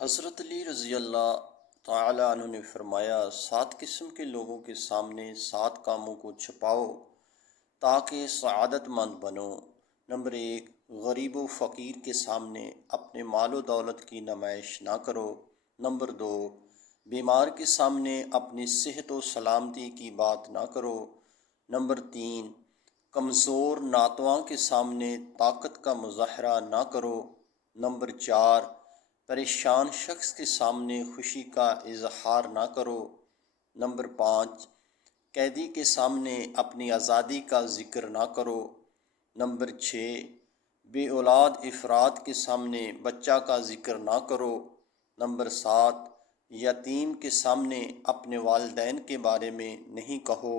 حضرت علی رضی اللہ تعالیٰ عنہ نے فرمایا، 7 قسم کے لوگوں کے سامنے 7 کاموں کو چھپاؤ تاکہ سعادت مند بنو۔ نمبر 1، غریب و فقیر کے سامنے اپنے مال و دولت کی نمائش نہ کرو۔ نمبر 2، بیمار کے سامنے اپنی صحت و سلامتی کی بات نہ کرو۔ نمبر 3، کمزور ناتواں کے سامنے طاقت کا مظاہرہ نہ کرو۔ نمبر 4، پریشان شخص کے سامنے خوشی کا اظہار نہ کرو۔ نمبر 5، قیدی کے سامنے اپنی آزادی کا ذکر نہ کرو۔ نمبر 6، بے اولاد افراد کے سامنے بچہ کا ذکر نہ کرو۔ نمبر 7، یتیم کے سامنے اپنے والدین کے بارے میں نہیں کہو۔